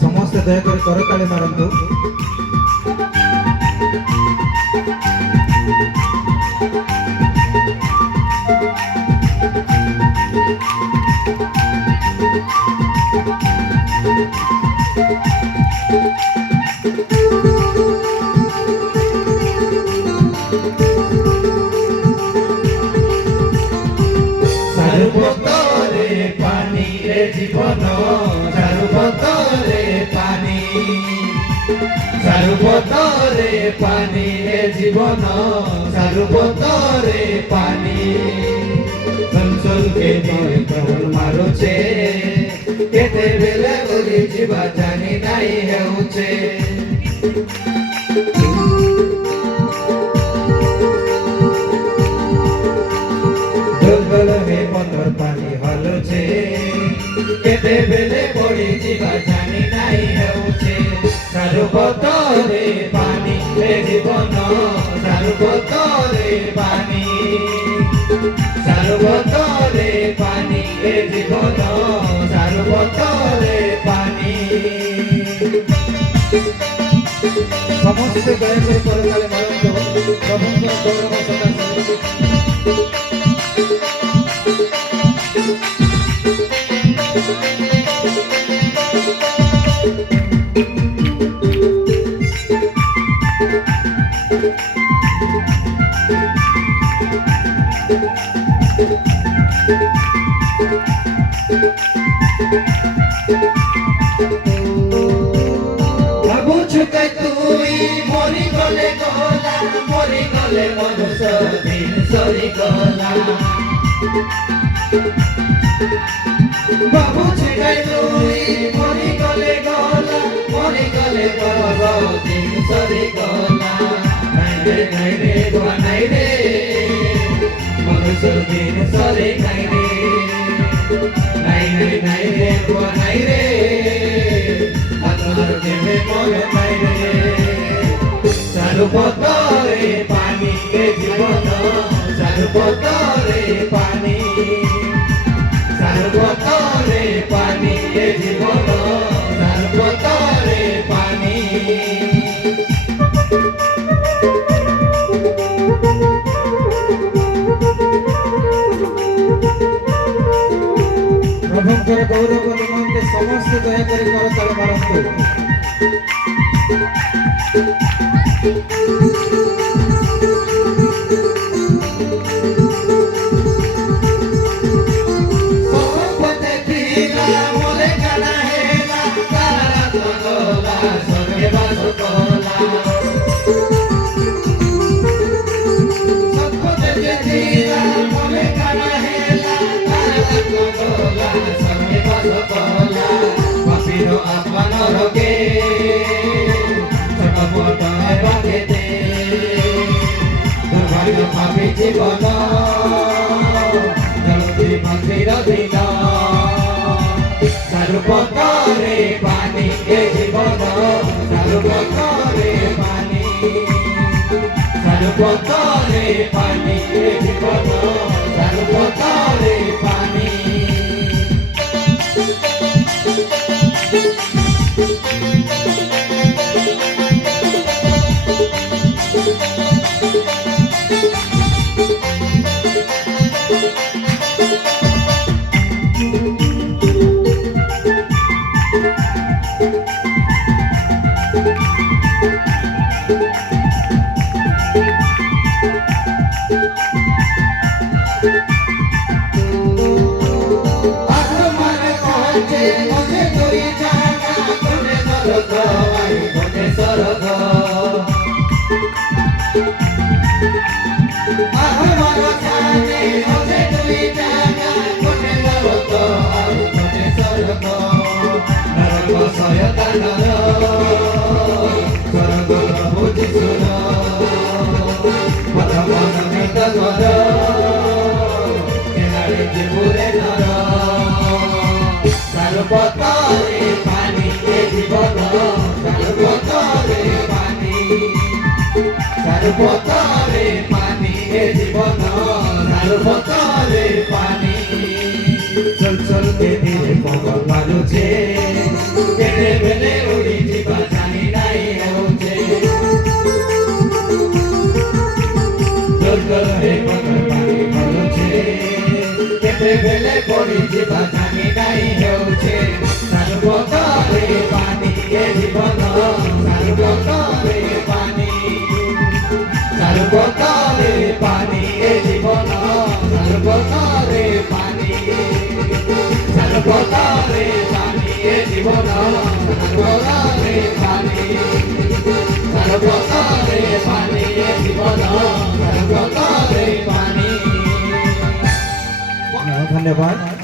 ସମସ୍ତେ ଦୟାକରି କରତାଳି ମାରନ୍ତୁ। চারুপতরে পানি রে জীবন, চারুপতরে পানি, চারুপতরে পানি রে জীবন, চারুপতরে পানি। চঞ্চলকে নিয়ে প্রবল মারুছে, কেତେବେଳେ ଗଲି ଯିବା ଜାଣି ନାହିଁ ହେଉଛେ। ढोल में पत्थर पानी हलुचे, केतेବେଳେ पड़ी जीवा जानी नहीं हेउचे। चारुपतरे पानी रे जीवन, चारुपतरे पानी, चारुपतरे पानी रे जीवन, चारुपतरे पानी। ସମସ୍ତେ ଦୟାକରି କରତାଳି ମାରନ୍ତୁ ପ୍ରଭୁଙ୍କ ଗୌରବ ସକାଶେ। ভাবুছু কে তুই মরি গলে গলা, মরি গলে মনুষ্য দিন সরি গলা। ভাবুছু কে তুই মরি গলে গলা, মরি গলে মনুষ্য দিন সরি গলা। নাই রে নাই রে গোয়া নাই রে, মনুষ্য দিন সরি নাই রে। নাই নাই নাই রে গোয়া নাই রে, আত্মার দেহে মনে নাই রে। চারুপতরে পানি রে জীবন, চারুপতরে পানি, চারুপতরে পানি রে জীবন, চারুপতরে পানি। ପ୍ରଭୁଙ୍କର ଗୌରବ ନିମନ୍ତେ ସମସ୍ତେ ଦୟାକରି କରତାଳି ମାରନ୍ତୁ। ସମସ୍ତେ ଥିଲା ମରେ କାଣା ହେଲା, ତାରା ରାତ ଗଲା ସ୍ୱର୍ଗେ ବାସ କଲା। ସମସ୍ତେ ଥିଲା ମରେ କାଣା ହେଲା, ତାରା ରାତ ଗଲା ସ୍ୱର୍ଗେ ବାସ କଲା। ପାପୀର ଆତ୍ମା ନରକେ ଛୋଟ ମୋଟ ହେବାକେ ଦେ, ଦୁର୍ଭାଗ୍ୟ ପାପୀ ଜୀବନ ଜଳୁଛି ମନ୍ଦିର ଦିନ। ଚାରୁପତରେ ପାନି ଏ ଜୀବନ, ଚାରୁପତରେ ପାନି, ଚାରୁପତରେ ପାନି ଏ ଜୀବନ, ଚାରୁପତରେ ପାନି। आत्माने पहुँचे मुझे कोई जाना, कोने स्वर्ग आई कोने स्वर्ग। आत्माने जाने मुझे कोई जाना, कोने स्वर्ग आई कोने स्वर्ग। नरक शयतान स्वर्ग प्रभु जिसुर, पथ मन मित कर केनारे जीवरे नर। चारुपतरे पानी ए जीवन, चारुपतरे पानी, चारुपतरे पानी ए जीवन, चारुपतरे पानी। चल चल ହେଉଛେ କେତେବେଳେ ଉଡ଼ିଯିବା ଜାଣି ନାହିଁ ହେଉଛେ ଦୁର୍ଗରେ ପାଣି ଭରୁଛେ କେତେବେଳେ ପଡ଼ିଯିବା ଜାଣି ନାହିଁ ହେଉଛେ ସର୍ବତରେ ପାଣି ଏ ଜୀବନ ସର୍ବତରେ ପାଣି ସର୍ବତରେ ପାଣି ଏ ଜୀବନ ସର୍ବତରେ ପାଣି ସର୍ବତରେ ପାଣି ଏ ଜୀବନ ସର୍ବତରେ ପାଣି ସର୍ବତରେ ପାଣି ଏ ଜୀବନ ସର୍ବତରେ ପାଣି। ଧନ୍ୟବାଦ।